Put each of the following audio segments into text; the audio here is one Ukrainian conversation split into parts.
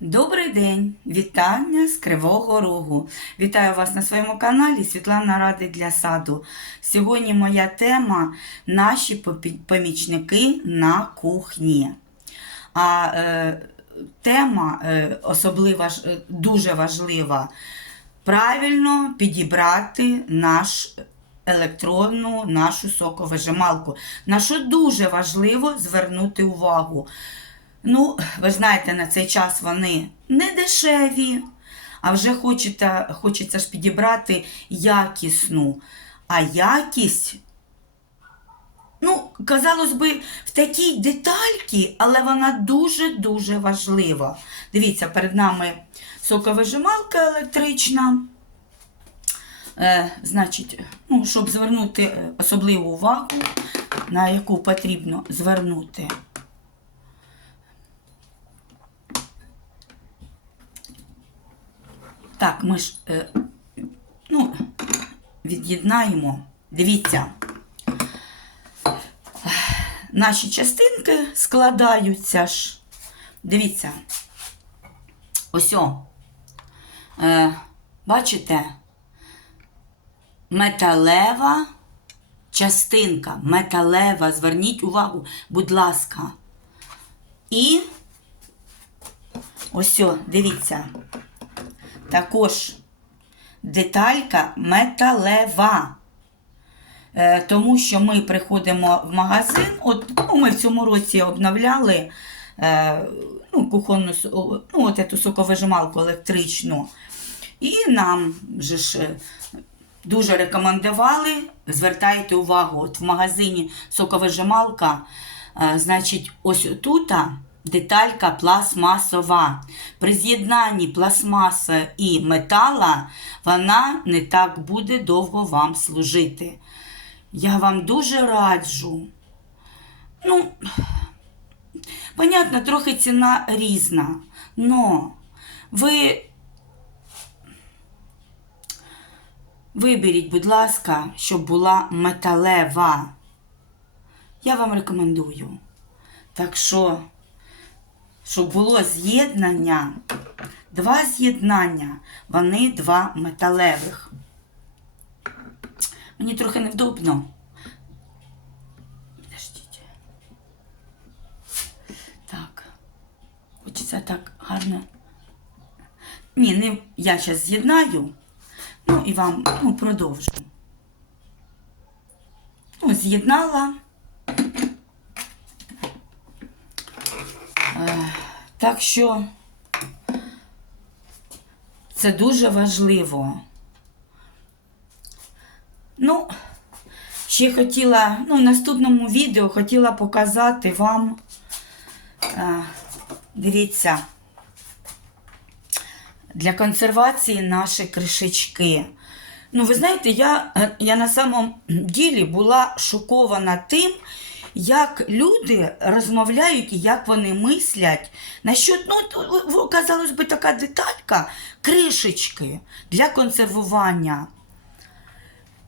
Добрий день! Вітання з Кривого Рогу. Вітаю вас на своєму каналі Світлана Ради для саду. Сьогодні моя тема наші помічники на кухні. А е, тема е, особливо е, дуже важлива. Правильно підібрати наш електронну нашу соковижималку. На що дуже важливо звернути увагу. Ну, ви знаєте, на цей час вони не дешеві, а вже хочете, хочеться ж підібрати якісну. А якість, ну, казалось би, в такій детальці, але вона дуже-дуже важлива. Дивіться, перед нами соковижималка електрична. Е, значить, ну, щоб звернути е, особливу увагу, на яку потрібно звернути. Так, ми ж е, ну, від'єднаємо. Дивіться. Наші частинки складаються ж. Дивіться. Ось о. Е, бачите? Металева частинка. Металева. Зверніть увагу, будь ласка. І ось, о, дивіться також деталька металева. Е, тому що ми приходимо в магазин, от ну, ми в цьому році обновляли е, ну, кухонну ну, от эту соковижималку електричну. І нам же ж е, дуже рекомендували, звертайте увагу, от в магазині соковижималка, значить, ось тут деталька пластмасова. При з'єднанні пластмаси і метала вона не так буде довго вам служити. Я вам дуже раджу. Ну, понятно, трохи ціна різна, но ви Виберіть, будь ласка, щоб була металева. Я вам рекомендую. Так що, щоб було з'єднання, два з'єднання, вони два металевих. Мені трохи невдобно. Подождіть. Так. Хочеться так гарно. Ні, не я зараз з'єднаю. Ну і вам ну, продовжу. Ну, з'єднала. Е, так що це дуже важливо. Ну, ще хотіла, ну, в наступному відео хотіла показати вам, е, дивіться, для консервації наші кришечки. Ну, ви знаєте, я, я на самом ділі була шокована тим, як люди розмовляють і як вони мислять. Насчет, ну, казалось би, така деталька кришечки для консервування.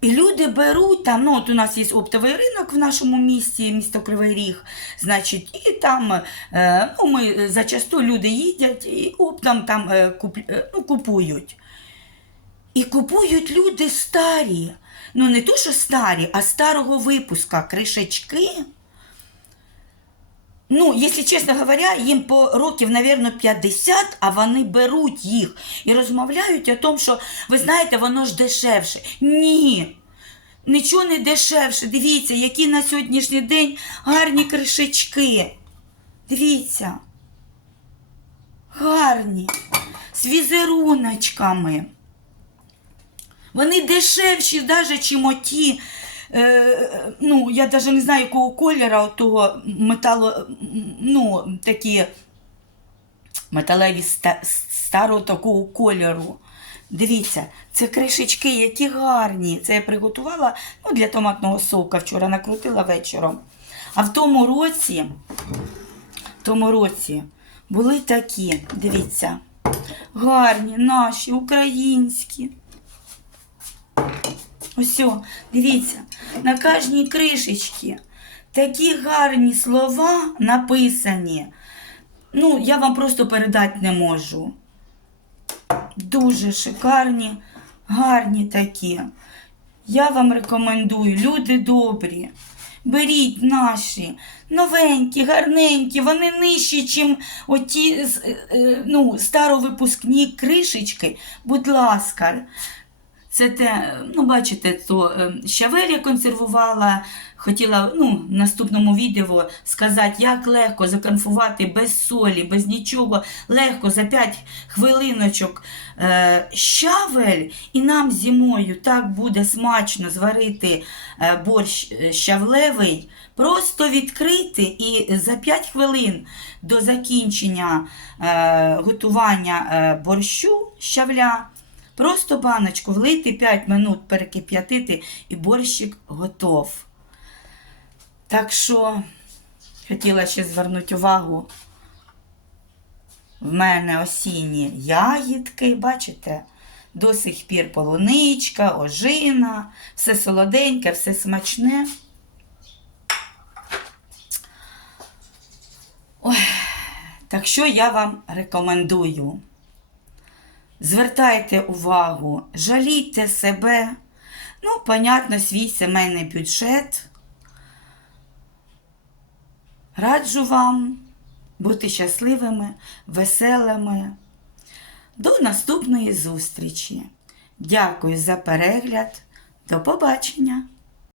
І люди беруть там, ну от у нас є оптовий ринок в нашому місті, місто Кривий Ріг, значить, і там е, ну, ми зачасту люди їдять і оптом там е, е, ну, купують. І купують люди старі. Ну, не то, що старі, а старого випуска кришечки. Ну, якщо чесно говоря, їм по років, мабуть, 50, а вони беруть їх і розмовляють о тому, що ви знаєте, воно ж дешевше. Ні. Нічого не дешевше. Дивіться, які на сьогоднішній день гарні кришечки. Дивіться. Гарні. З візеруночками. Вони дешевші, навіть, чим оті. Е, ну, я навіть не знаю, якого кольору того метало, ну, такі металеві ста- старого такого кольору. Дивіться, це кришечки, які гарні. Це я приготувала ну, для томатного сока. Вчора накрутила вечором. А в тому році, в тому році були такі, дивіться, гарні, наші, українські. Ось, дивіться, на кожній кришечці такі гарні слова написані. ну, я вам просто передати не можу. Дуже шикарні, гарні такі. Я вам рекомендую, люди добрі. Беріть наші, новенькі, гарненькі, вони нижчі, ніж оті е, е, ну, старовипускні кришечки. Будь ласка. Це те, ну, бачите, то е, щавель я консервувала. Хотіла ну, в наступному відео сказати, як легко законфувати без солі, без нічого. Легко за 5 хвилиночок е, щавель, і нам зимою так буде смачно зварити е, борщ е, щавлевий. Просто відкрити і за 5 хвилин до закінчення е, готування е, борщу щавля. Просто баночку влити 5 минут перекип'ятити і борщик готов. Так що хотіла ще звернути увагу. В мене осінні ягідки, бачите? До сих пір полуничка, ожина, все солоденьке, все смачне. Ой, так що я вам рекомендую. Звертайте увагу, жалійте себе. Ну, понятно, свій сімейний бюджет. Раджу вам бути щасливими, веселими. До наступної зустрічі. Дякую за перегляд. До побачення!